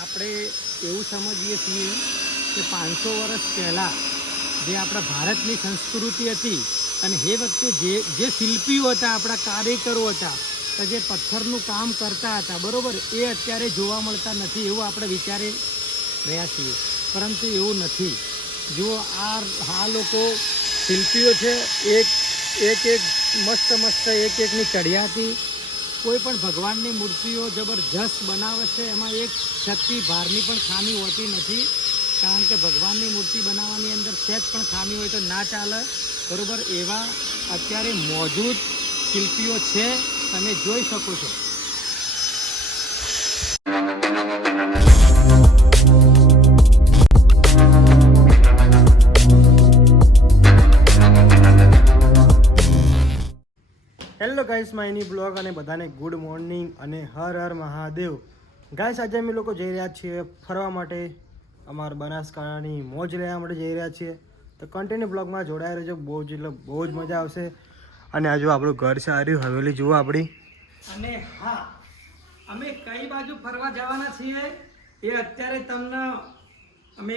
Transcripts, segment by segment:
આપણે એવું સમજીએ છીએ કે 500 વર્ષ પહેલાં જે આપણા ભારતની સંસ્કૃતિ હતી અને એ વખતે જે શિલ્પીઓ હતા, આપણા કારીગરો હતા, કે જે પથ્થરનું કામ કરતા હતા, બરાબર, એ અત્યારે જોવા મળતા નથી એવું આપણે વિચારી રહ્યા છીએ. પરંતુ એવું નથી. જુઓ, આ લોકો શિલ્પીઓ છે, એક મસ્ત એકની ચડિયાતી કોઈ પણ ભગવાનની મૂર્તિઓ જબરજસ્ત બનાવે છે. એમાં એક શક્તિ ભારની પણ ખામી હોતી નથી, કારણ કે ભગવાનની મૂર્તિ બનાવવાની અંદર સહેજ પણ ખામી હોય તો ના ચાલે, બરાબર. એવા અત્યારે મોજૂદ શિલ્પીઓ છે, તમે જોઈ શકો છો. હેલો ગાઈસ, માયની બ્લોગ અને બધાને ગુડ મોર્નિંગ અને હર હર મહાદેવ. ગાઈસ, આજે અમે લોકો જઈ રહ્યા છીએ ફરવા માટે, અમારા બનાસકાંઠાની મોજ લેવા માટે જઈ રહ્યા છીએ. તો કન્ટિન્યુ બ્લોગમાં જોડાયા રહેજો, બહુ જ મજા આવશે. અને આ જો આપણું ઘર છે, આ રહ્યું હવેલી જુઓ આપણી. અને હા, અમે કઈ બાજુ ફરવા જવાના છીએ એ અત્યારે તમને અમે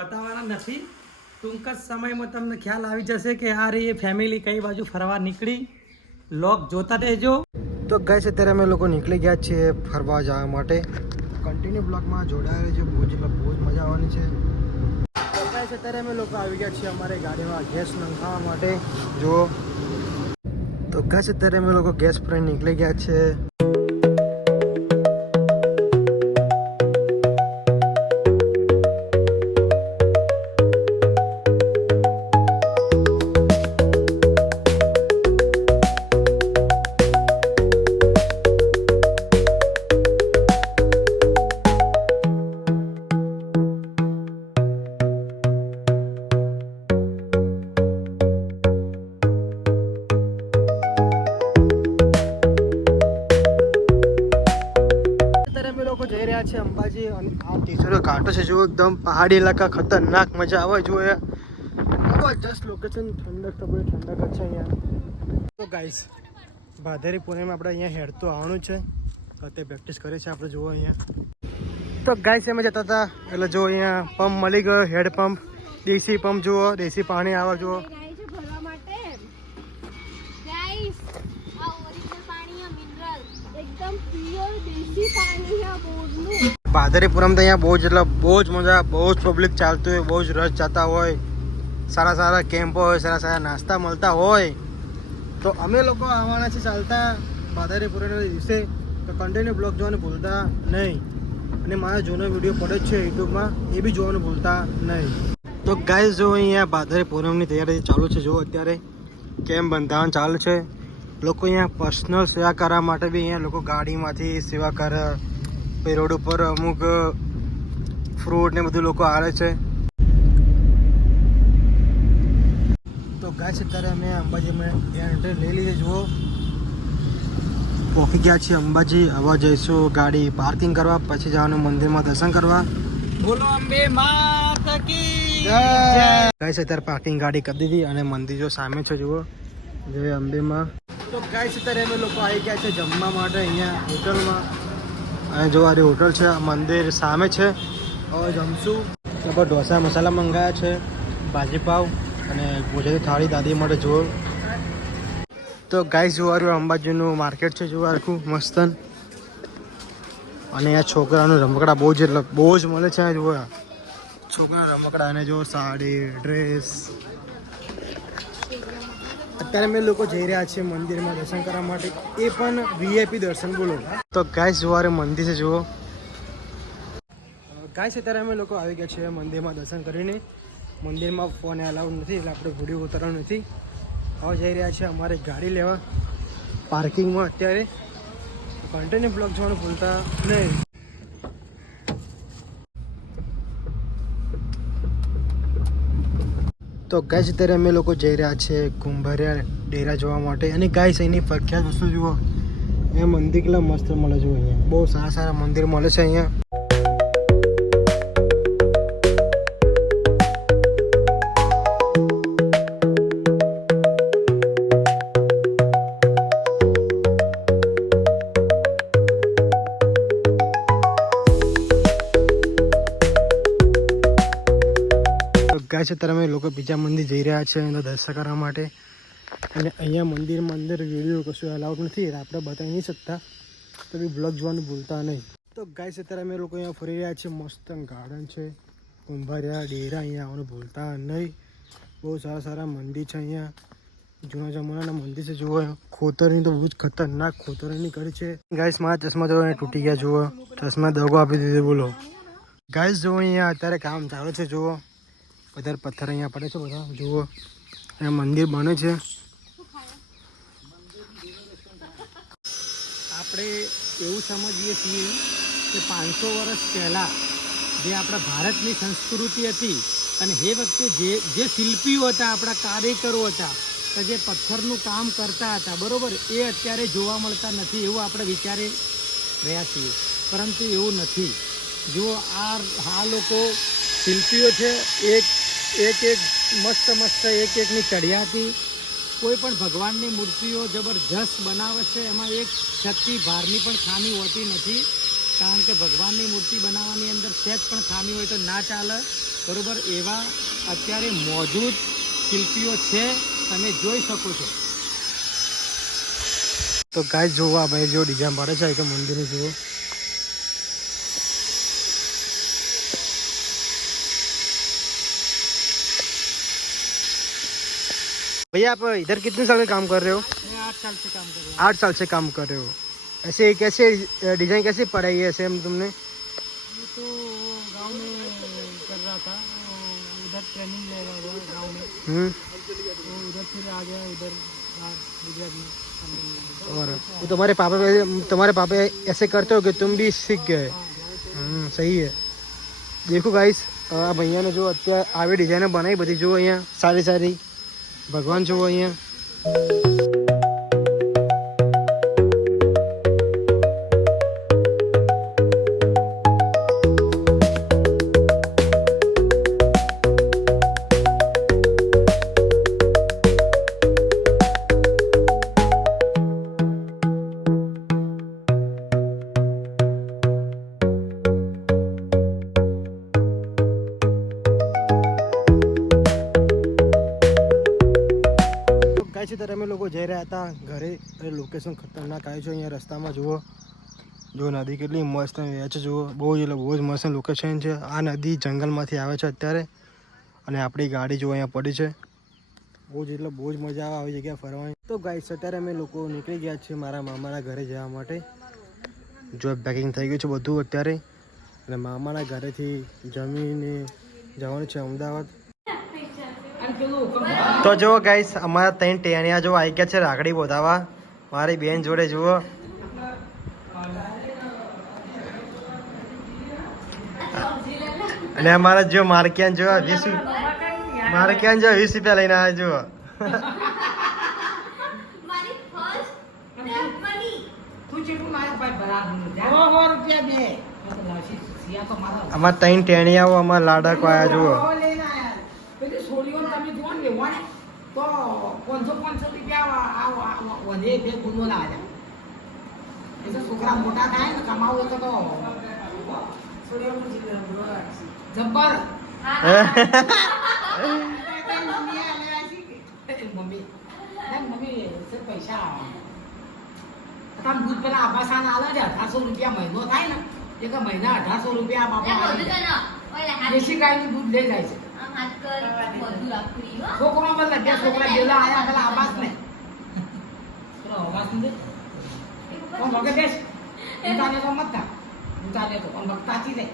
બતાવવાના નથી. ટૂંક જ સમયમાં તમને ખ્યાલ આવી જશે કે આ રહી ફેમિલી કઈ બાજુ ફરવા નીકળી. લોક જોતા રહેજો. તો ગાઈસ, અત્યારે અમે લોકો નીકળી ગયા છીએ ફરવા જવા માટે. કન્ટિન્યુ બ્લોગમાં જોડાયા રહેજો, બહુ જ મજા આવવાની છે. તો ગાઈસ, અત્યારે અમે લોકો આવી ગયા છીએ અમારે ગાડીમાં ગેસ નંખાવા માટે. જુઓ, તો ગાઈસ, અત્યારે અમે લોકો ગેસ ભરીને નીકળી ગયા છે. જઈ રહ્યા છે અંબાજી, અને આ ટીચરો ઘાટો છે, જો એકદમ પહાડી ઇલાકા, ખતરનાક મજા આવે. જો જબરજસ્ત લોકેશન, ઠંડક જ છે અહીંયા. તો ગાઈસ, ભાદરવી પૂનમમાં આપણે અહીંયા હેડતો આવવાનું છે, અત્યારે પ્રેક્ટિસ કરે છે આપણે. જુઓ અહીંયા. તો ગાઈસ, એમાં જતા હતા એટલે જો અહીંયા પંપ મળી ગયો, હેડ પંપ, દેશી પંપ. જુઓ, દેશી પાણી આવે. જુઓ, ભાદરવી પૂનમ તો અહીંયા બહુ જ મજા, બહુ જ પબ્લિક ચાલતું હોય, બહુ જ રસ જતા હોય, સારા કેમ્પો હોય, સારા નાસ્તા મળતા હોય. તો અમે લોકો આવવાના છે ચાલતા ભાદરવી પૂનમના દિવસે. તો કન્ટિન્યુ બ્લોગ જોવાનું ભૂલતા નહીં, અને મારા જૂનો વિડીયો પડે જ છે યુટ્યુબમાં, એ બી જોવાનું ભૂલતા નહીં. તો ગાઈસ, જો અહીંયા ભાદરવી પૂનમની તૈયારી ચાલુ છે. જો અત્યારે કેમ્પ બંધાવવાનું ચાલુ છે. લોકો અહીંયા પર્સનલ સેવા કરવા માટે બી અહીંયા લોકો ગાડીમાંથી સેવા કરે. પછી રોડ ઉપર અમુક ફ્રૂટ ને બધું લોકો આવે છે. તો ગાઈસ, અત્યારે અમે અંબાજીમાં એન્ટ્રી લઈ લીધી. જુઓ, પહોંચી ગયા છીએ અંબાજી. હવે જઈશું ગાડી પાર્કિંગ કરવા, પછી જવાનું મંદિરમાં દર્શન કરવા. બોલો અંબે માત કી જય. ગાઈસ, અત્યારે પાર્કિંગ ગાડી કરી દીધી અને મંદિર જો સામે છે. જુઓ, જય અંબેમાં. તો ગાઈસ, અત્યારે અમે લોકો આવી ગયા છે જમવા માટે અહીંયા હોટલમાં. અને જો આ હોટલ છે, મંદિર સામે છે. હવે જમશું. બરાબર, ઢોસા મસાલા મંગાવ્યા છે, ભાજીપાવ અને ગુજરાતી થાળી દાદી માટે. જુઓ, તો ગાઈસ, જોવાનું અંબાજીનું માર્કેટ છે. જોવા આખું મસ્ત. અને આ છોકરાનું રમકડા બહુ જ મળે છે. જુઓ, છોકરાના રમકડા, અને જો સાડી, ડ્રેસ. અત્યારે અમે લોકો જઈ રહ્યા છીએ મંદિરમાં દર્શન કરવા માટે, એ પણ વીઆઈપી દર્શન. બોલો. તો ગાઈસ, જોવારે મંદિર છે. જુઓ ગાઈસ, અત્યારે અમે લોકો આવી ગયા છીએ મંદિરમાં દર્શન કરીને. મંદિરમાં ફોન અલાઉડ નથી, એટલે આપણે વિડીયો ઉતારવાનો નથી. હવે જઈ રહ્યા છીએ અમારે ગાડી લેવા પાર્કિંગમાં અત્યારે. કન્ટિન્યુ બ્લોગ જોવાનું ભૂલતા નહીં. તો ગાઈસ, અત્યારે અમે લોકો જઈ રહ્યા છીએ કુંભારિયા ડેરા જોવા માટે. અને ગાઈસ, એની પ્રખ્યાત વસ્તુ જુઓ, એ મંદિર કેટલા મસ્ત મળે છે. અહીંયા બહુ સારા મંદિર મળે છે અહીંયા. ગાય છે ત્યારે અમે લોકો બીજા મંદિર જઈ રહ્યા છે એનો દર્શન કરવા માટે. અને અહીંયા મંદિરમાં અંદર વિડીયો કશું અલાઉડ નથી, આપણે બતાવી નહીં શકતા, તો બી બ્લોગ જોવાનું ભૂલતા નહીં. તો ગાય છે ત્યારે અમે લોકો અહીંયા ફરી રહ્યા છીએ. મસ્ત ગાર્ડન છે, કુંભારિયા ડેરા, અહીંયા આવવાનું ભૂલતા નહીં. બહુ સારા સારા મંદિર છે અહીંયા, જૂના જમાનાના મંદિર છે. જુઓ ખોતરની તો બહુ જ ખતરનાક ખોતરની કરી છે. ગાઈસ મારા ચશ્મા જો તૂટી ગયા, જુઓ ચશ્મા દગો આપી દીધો. બોલો ગાઈસ જુઓ અહીંયા અત્યારે કામ ચાલુ છે. જુઓ બધા પથ્થર અહીંયા પડે છે, બધા જુઓ અહીંયા મંદિર બને છે. આપણે એવું સમજીએ છીએ કે 500 વર્ષ પહેલાં જે આપણા ભારતની સંસ્કૃતિ હતી અને એ વખતે જે શિલ્પીઓ હતા, આપણા કારીગરો હતા, તો જે પથ્થરનું કામ કરતા હતા, બરાબર, એ અત્યારે જોવા મળતા નથી એવું આપણે વિચારી રહ્યા છીએ. પરંતુ એવું નથી. જો આ લોકો શિલ્પીઓ છે, એક મસ્ત એકની ચડિયાતી કોઈ પણ ભગવાનની મૂર્તિઓ જબરજસ્ત બનાવે છે. એમાં એક શક્તિ ભારની પણ ખામી હોતી નથી, કારણ કે ભગવાનની મૂર્તિ બનાવવાની અંદર સહેજ પણ ખામી હોય તો ના ચાલે, બરાબર. એવા અત્યારે મોજૂદ શિલ્પીઓ છે, તમે જોઈ શકો છો. તો ગાય જોવા ભાઈ જો ડિઝાઇન પાડે છે કે મંદિરની જુઓ. भैया आप इधर कितने साल से काम कर रहे हो? मैं 8 साल से काम कर रहा हूँ. 8 साल से काम कर रहे हो. ऐसे कैसे डिजाइन कैसे पढ़ाई है ऐसे हम तुमने? मैं तो गांव में कर रहा था, उधर ट्रेनिंग ले रहा था गांव में. तो उधर फिर आ गया इधर गुजरात में. और तो तुम्हारे पापा ऐसे करते हो कि तुम भी सीख गए? सही है. देखो गाइस आ भैया ने जो અત્યારે આવી ડિઝાઇન બનાવી બધી જુઓ અહીંયા સારી સારી. ભગવાન જુઓ અહીંયા. છે ત્યારે અમે લોકો જઈ રહ્યા હતા ઘરે. લોકેશન ખતરનાક આવ્યું છે અહીંયા રસ્તામાં. જુઓ જો નદી કેટલી મસ્ત છે. જુઓ બહુ જ મસ્ત લોકેશન છે. આ નદી જંગલમાંથી આવે છે અત્યારે, અને આપણી ગાડી જો અહીંયા પડી છે. બહુ જ મજા આવે આવી જગ્યા ફરવાની. તો ગાઈસ અત્યારે અમે લોકો નીકળી ગયા છીએ મારા મામાના ઘરે જવા માટે. જો પેકિંગ થઈ ગયું છે બધું અત્યારે, અને મામાના ઘરેથી જમીને જવાનું છે અમદાવાદ. તો જો ગાઈસ અમારા 3 ટેણિયા જો આવી ગયા છે રાખડી બોધાવા મારી બેન જોડે. જુઓ અને અમારા જો માર્કિયાન જો 20 રૂપિયા લઈને આવ્યા. જુઓ અમારા 3 ટેણિયાઓ અમારા લાડકો આવ્યા. જુઓ તો 500 રૂપિયા વધે બે ગુનો લાગે. એ તો છોકરા મોટા થાય ને કમાવું તો જબ્બર. મમ્મી પૈસા તમે દૂધ પેલા આભાસાન આલે છે 1800 રૂપિયા મહિનો થાય ને, એક મહિના 1800 રૂપિયા બાપા દેશી ગાયનું દૂધ લઈ જાય છે. છોકરો બધા 2 છોકરા ગયેલા આયા પેલા આવાસ ને આવાસ ને કોણ વગે દેશ ઉતારે તો મત તા ઉતારે તો કોણ ભક્તાથી લે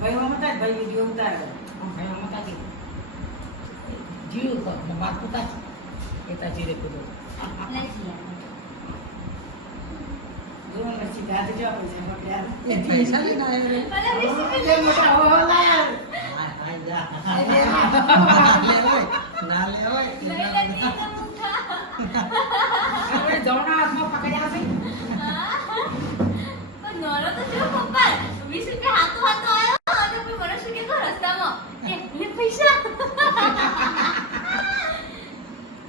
ભાઈ મત ભાઈ વિડિયો ઉતારે ભાઈ મત આતી જીવ તો વાત પુતા એતા જીરે કુદો દોન રચી ગાતે જો પૈસા પકડ્યા એ પૈસા લઈ ના આવે મને મોટા હો લાયા ના લે હોય જવના હાથમાં પકડ્યા છે. પણ નોરો તો જો પપ્પા 20 રૂપિયા હાથો આવ્યો અને કોઈ મનુષ્ય કે રસ્તામાં લે પૈસા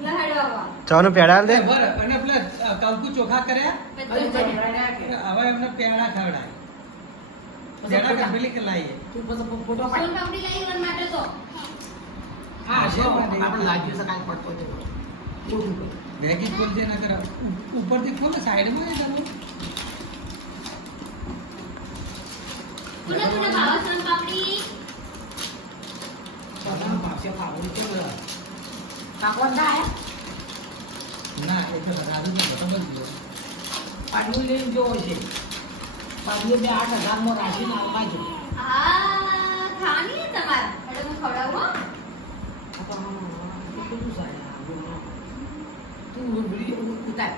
લહાડવા ચાનું પેડા દે બરાબર. અને પેલા કંકુ ચોખા કર્યા હવે એમને પેડા ખવડાય. જેના કંપની કે લાઈએ તું પછી ફોટો પાડ. સોન પાપડી લાવી વન માટે તો હા, છે જો પણ એ- આપણે લાગ્યું છે કાંઈ પડતો જ નહીં. મોટું કર. બેગી ખોલ જે ના કરા ઉપરથી ખોલ સાઈડમાં જ ચાલો કોને કોને ભાવ સોન પાપડી બધાનો ભાવશે ભાવ. એ તો કાકવાન ના આયા? ના એ તો રાજુ ને બરાબર જ લો પાડવું લઈને જોવો છે. પાડવું બે 8,000 રાખીને આવવા જો. આ ખાવાની હે તમારે એટલે હું ખવડાવું હો. આ તો કેટલું સારું આ બોલો. તું વિડીયો ઉતાર.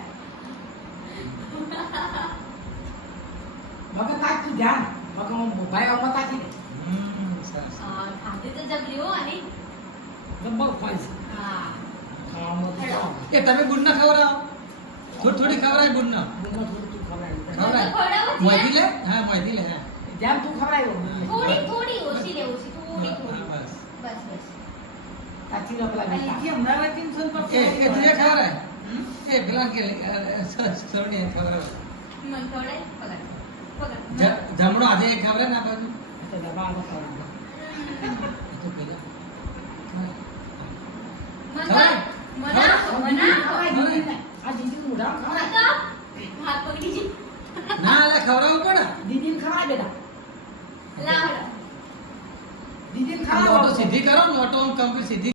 મગર તાક તું ધ્યાન. મગર ભાઈ આમાં તાકી દે. સરસ ખાધી તો જબરી હો અને ગબ્બર ખવાય છે. હા ખાવામાં તો ખાવાનું. એ તમે ગુડ ના ખવડાવો થોડી થોડી ખવડાય ગુડ ના ગુણમાં થોડું તું ખવડાવી. ખવડાય ખવડાવો છે? મોયથી લે હા મોયથી લે હા જેમ તું ખવડાવ્યો. થોડી થોડી ઓછી લે ઓછી થોડી હા, થોડી બસ બસ બસ તાચી નો પેલા બેટા. એ તુજે ખવડાય એ પેલા કે સરોની ખવડાવે મન ખવડાય પકડ પકડ જમણો આજે ખવડાય ના બાજુ તો દબાવનો ખવડાવ. એ તો પેલા મન મના ખવડાય દીદીને. આ દીદીનું મોઢામાં ખવડાય. હાથ પકડી જી ના લે ખવડાવવું પડે દીદીને ખવડાય બેટા. લાવ દીદીને લોટો ખવડાવો. સીધી કરો લોટો કમ્પ્લીટ સીધી